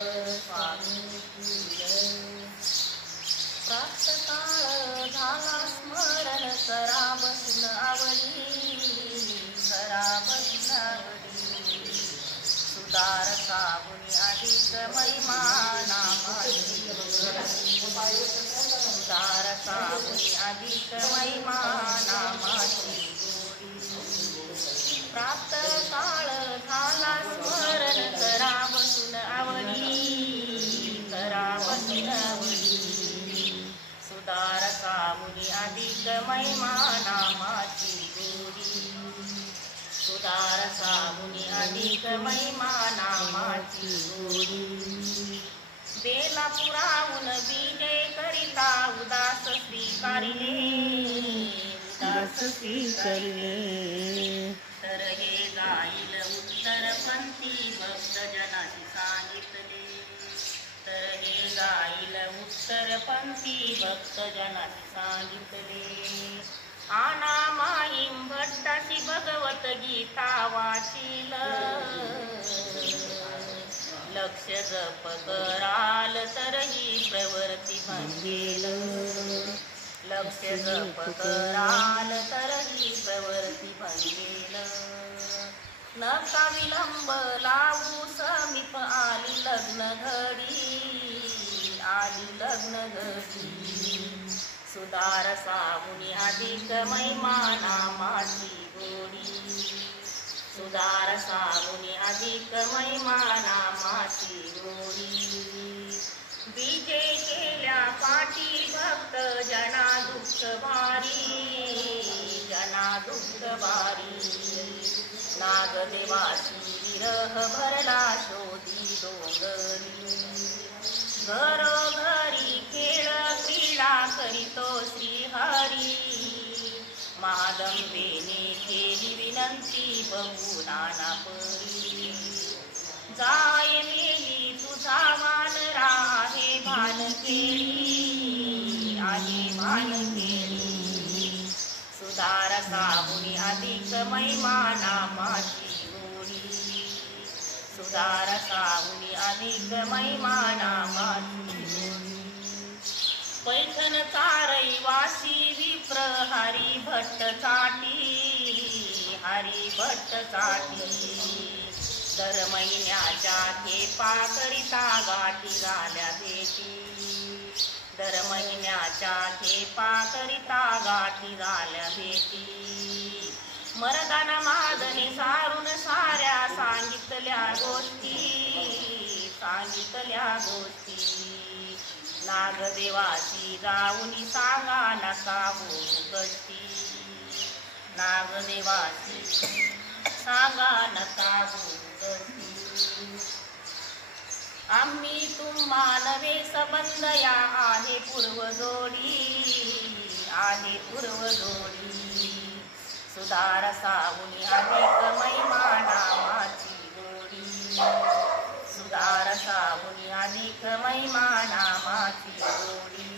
स्वामी प्राप्त काळ झाला स्मरण करा बसून आवडी सुधारका गुणी अधिक महिमा नामाची सुधारका गुणी अधिक महिमा नामाची प्राप्त काळ झाला स्मरण करा बसून आवडी सुधारका मुनी अधिक महिमा नामाची गोडी सुधारका मुनी अधिक महिमा नामाची गोडी बेला पुरावून बीजे करिता उदास स्वीकारिले तर हे जाईल उत्तर पंथी भक्त जनाची सांगितले तर हे जाईल उत्तर पंथी भक्त जनाची सांगितले आना माईं भट्टाची भगवत गीता वाचिल लक्ष जप कराल तरही प्रवृत्ती भंगेल लक्ष जप कराल तरही प्रवृत्ती भंगेल नका विलंब लावू समीप आली लग्न घडी सुधारका मुनी अधिक महिमा नामाची गोडी सुधारका मुनी अधिक महिमा नामाची गोडी बीजे केल्या पाठी भक्त जना दुःख भारी नागदेवाची विरह भरला शोधी डोंगरी घरोघरी खेळ क्रीडा करीतो श्रीहरी महादंबेने केली विनंती बघू नाना परी जाय मेली तुझा वानरा आहे भान केली सुधारका मुनी अधिक महिमा नामाची गोडी सुधारका मुनी अधिक महिमा नामाची पैठण चारई वासी विप्र हरी भट्ट चाटी दर महिन्याच्या खेपा करिता गाठी झाल्या भेटी दर महिन्याच्या खेपा करिता गाठी झाल्या भेटी मर्दाना मादने सारून साऱ्या सांगितल्या गोष्टी नागदेवाची जाऊनी सांगा नका होऊ कष्टी नागदेवाची सांगा नका होऊ कष्टी आम्ही तुम्हा नवे संबंध या आहे पूर्वजोडी सुधारका मुनी अधिक महिमा नामाची गोडी सुधारका मुनी अधिक महिमा नामाची गोडी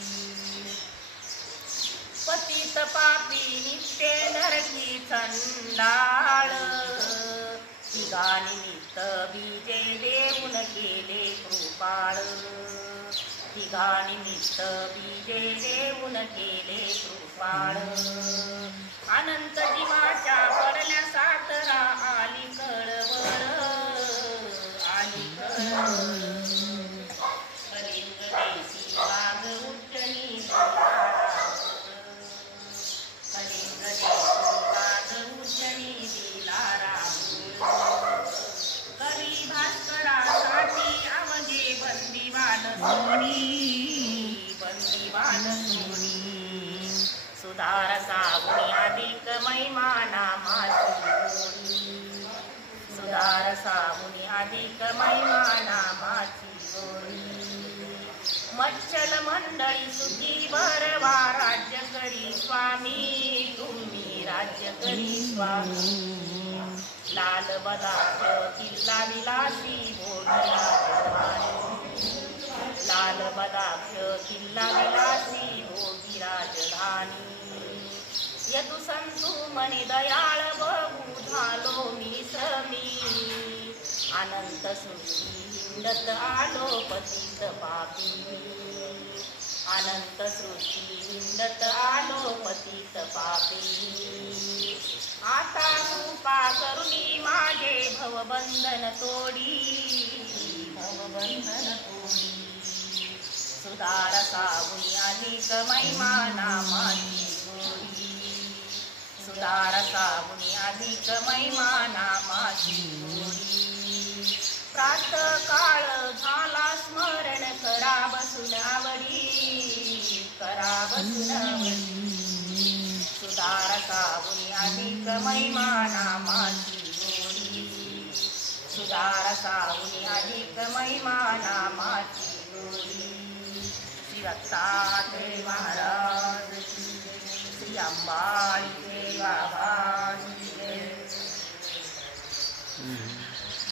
पतित पापी नित्य नरकी चंडाळ तिघा निमित्त बीजे देऊन केले कृपाळ तिघा निमित्त बीजे देऊन केले कृपाळ अनंत जीवाच्या पडल्या सातरा आली कळवळ कलिंग देशी वाघ उज्जनी कलिंग देशी वाघ उज्जनी दिला कवी भास्करासाठी अवघे बंदीवान सोडी सुधारका मुनी अधिक महिमा नामाची गोडी सुधारका मुनी अधिक महिमा नामाची गोडी मच्छल मंडळी सुखी भरवा राज्य करी स्वामी तुम्ही राज्य करी स्वामी लाल बदाक्ष किल्ला विलासी भोगी लाल बदाक्ष किल्ला विलासी भोगी राजधानी यदु संतु मनी दयाळ बघू झालो मी श्रमी अनंत सृष्टी हिंडत आलो पतित पापी अनंत सृष्टी हिंडत आलो पतित पापी आता कृपा करुणी माझे भवबंधन तोडी सुधार सावनी अधिक महिमा नामाची गोडी सुधार सावनी अधिक महिमा नामाची गोडी प्रात काळ झाला स्मरण करा बसून आवडी सुधार सावनी अधिक महिमा नामाची गोडी सुधार सावनी अधिक महिमा नामाची गोडी श्री दत्तात्रय महाराज की जय, श्री अंबाई बाबा की जय.